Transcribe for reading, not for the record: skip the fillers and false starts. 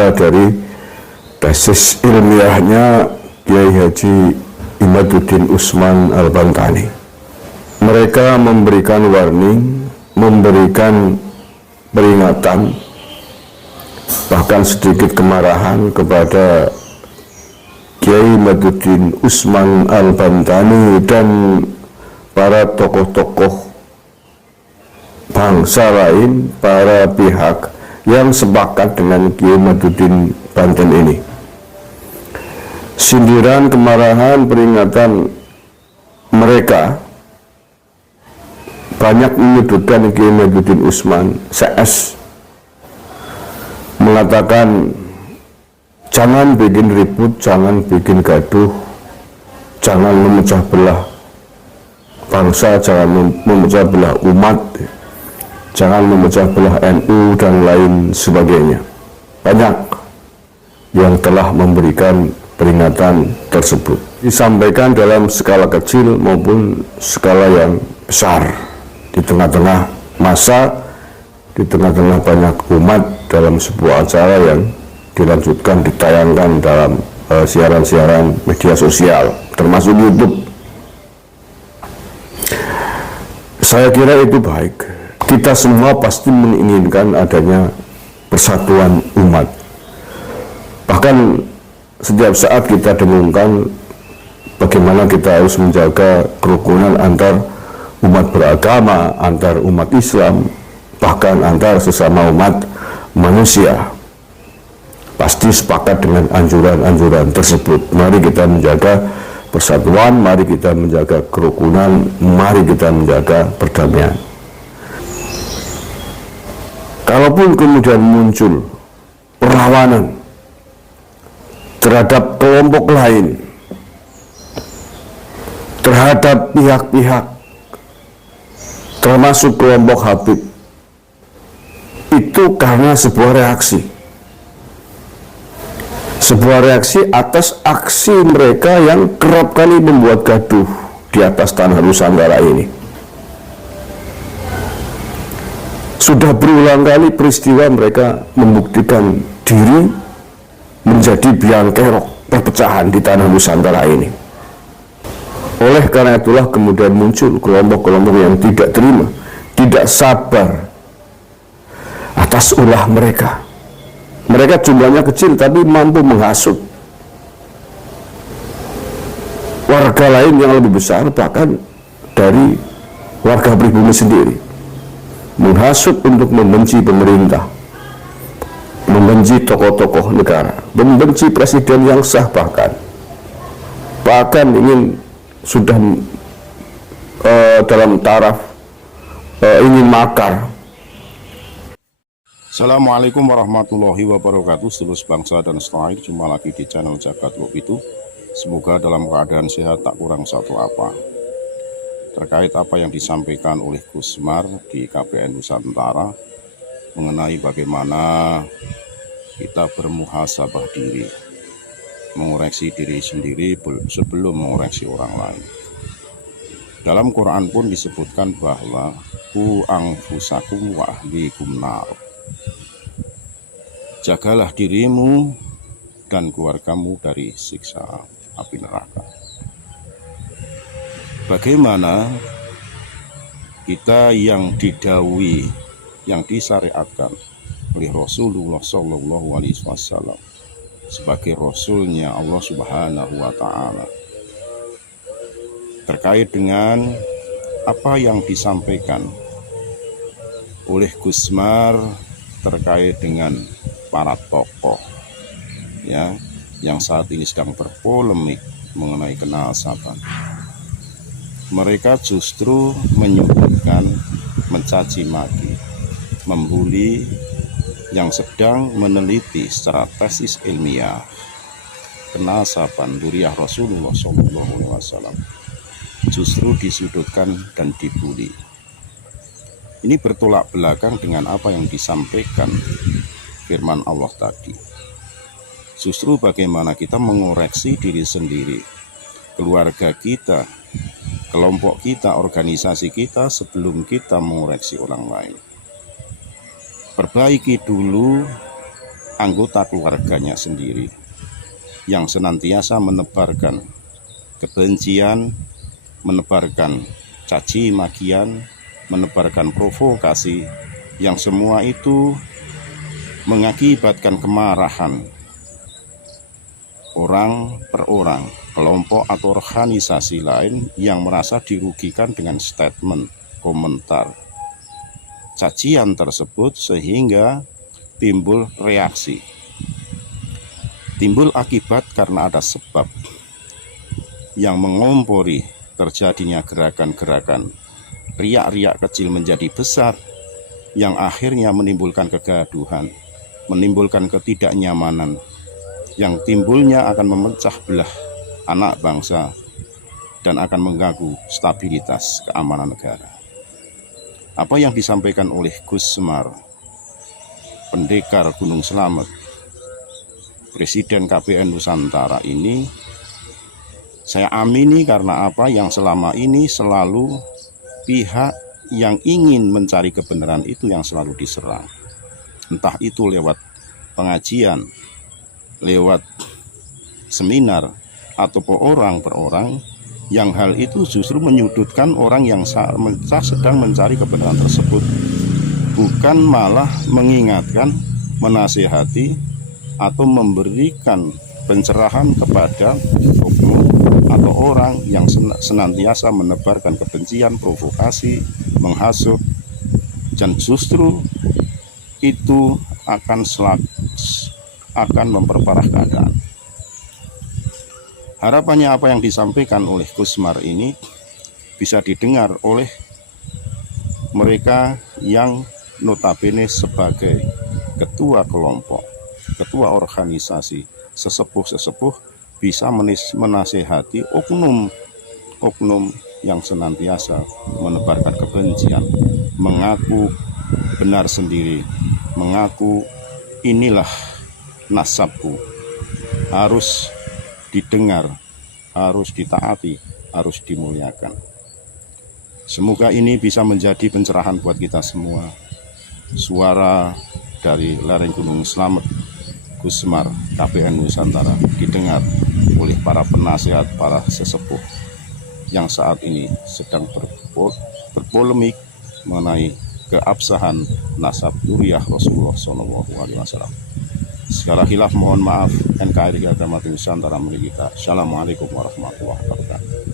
pula dari tesis ilmiahnya Kiai Haji Imaduddin Usman Al-Bantani. Mereka memberikan warning, memberikan peringatan, bahkan sedikit kemarahan kepada Kiai Imaduddin Usman Al-Bantani dan para tokoh-tokoh bangsa lain, para pihak yang sepakat dengan Kiai Imaduddin Banten ini. Sindiran, kemarahan, peringatan mereka banyak menyudutkan Kiai Imaduddin Usman CS, mengatakan jangan bikin ribut, jangan bikin gaduh, jangan memecah belah bangsa, jangan memecah belah umat, jangan memecah belah NU dan lain sebagainya. Banyak yang telah memberikan peringatan tersebut, disampaikan dalam skala kecil maupun skala yang besar, di tengah-tengah masa, di tengah-tengah banyak umat, dalam sebuah acara yang dilanjutkan, ditayangkan dalam siaran-siaran media sosial, termasuk YouTube. Saya kira itu baik. Kita semua pasti menginginkan adanya persatuan umat. Bahkan setiap saat kita dengungkan bagaimana kita harus menjaga kerukunan antar umat beragama, antar umat Islam, bahkan antar sesama umat manusia. Pasti sepakat dengan anjuran-anjuran tersebut. Mari kita menjaga persatuan, mari kita menjaga kerukunan, mari kita menjaga perdamaian. Kalaupun kemudian muncul perlawanan terhadap kelompok lain, terhadap pihak-pihak, termasuk kelompok Habib, itu karena sebuah reaksi. Sebuah reaksi atas aksi mereka yang kerap kali membuat gaduh di atas tanah Nusantara ini. Sudah berulang kali peristiwa mereka membuktikan diri menjadi biang kerok perpecahan di tanah Nusantara ini. Oleh karena itulah kemudian muncul kelompok-kelompok yang tidak terima, tidak sabar atas ulah mereka. Mereka jumlahnya kecil tapi mampu menghasut warga lain yang lebih besar, bahkan dari warga pribumi sendiri. Menghasut untuk membenci pemerintah, membenci tokoh-tokoh negara, membenci presiden yang sah, bahkan ingin sudah dalam taraf ingin makar. Assalamualaikum warahmatullahi wabarakatuh, seluruh bangsa dan setanah air. Jumpa lagi di channel Jagat Lub itu. Semoga dalam keadaan sehat, tak kurang satu apa. Terkait apa yang disampaikan oleh Gusmar di KBN Nusantara mengenai bagaimana kita bermuhasabah diri, mengoreksi diri sendiri sebelum mengoreksi orang lain. Dalam Quran pun disebutkan bahwa ku anfusakum wa ahlikum nar. Jagalah dirimu dan keluargamu dari siksa api neraka. Bagaimana kita yang didhawuhi, yang disyariatkan oleh Rasulullah SAW sebagai Rasulnya Allah Subhanahu wa Ta'ala, terkait dengan apa yang disampaikan oleh Gusmar terkait dengan para tokoh ya yang saat ini sedang berpolemik mengenai kenasaban. Mereka justru menyebutkan, mencaci maki, membuli yang sedang meneliti secara tesis ilmiah kenasaban dzurriyyah Rasulullah SAW, justru disudutkan dan dibuli. Ini bertolak belakang dengan apa yang disampaikan firman Allah tadi. Justru bagaimana kita mengoreksi diri sendiri, keluarga kita, kelompok kita, organisasi kita sebelum kita mengoreksi orang lain. Perbaiki dulu anggota keluarganya sendiri yang senantiasa menebarkan kebencian, menebarkan caci makian, menebarkan provokasi, yang semua itu mengakibatkan kemarahan orang per orang, kelompok atau organisasi lain yang merasa dirugikan dengan statement, komentar, cacian tersebut, sehingga timbul reaksi. Timbul akibat karena ada sebab yang mengompori terjadinya gerakan-gerakan riak-riak kecil menjadi besar, yang akhirnya menimbulkan kegaduhan, menimbulkan ketidaknyamanan, yang timbulnya akan memecah belah anak bangsa dan akan mengganggu stabilitas keamanan negara. Apa yang disampaikan oleh Gus Semar, Pendekar Gunung Slamet, Presiden KPN Nusantara ini, saya amini karena apa yang selama ini selalu pihak yang ingin mencari kebenaran itu yang selalu diserang. Entah itu lewat pengajian, lewat seminar, ataupun orang per orang, yang hal itu justru menyudutkan orang yang sedang mencari kebenaran tersebut, bukan malah mengingatkan, menasihati, atau memberikan pencerahan kepada oknum atau orang yang senantiasa menebarkan kebencian, provokasi, menghasut, dan justru itu akan memperparah keadaan. Harapannya apa yang disampaikan oleh Gus Semar ini bisa didengar oleh mereka yang notabene sebagai ketua kelompok, ketua organisasi, sesepuh-sesepuh, bisa menasehati oknum yang senantiasa menebarkan kebencian, mengaku benar sendiri, mengaku inilah nasabku, harus didengar, harus ditaati, harus dimuliakan. Semoga ini bisa menjadi pencerahan buat kita semua. Suara dari lereng Gunung Slamet, Gus Semar, KPN Nusantara didengar oleh para penasehat, para sesepuh yang saat ini sedang berpolemik mengenai keabsahan nasab Duriah Rasulullah SAW. Segala khilaf mohon maaf. NKRI Agama Nusantara milik kita. Assalamualaikum warahmatullahi wabarakatuh.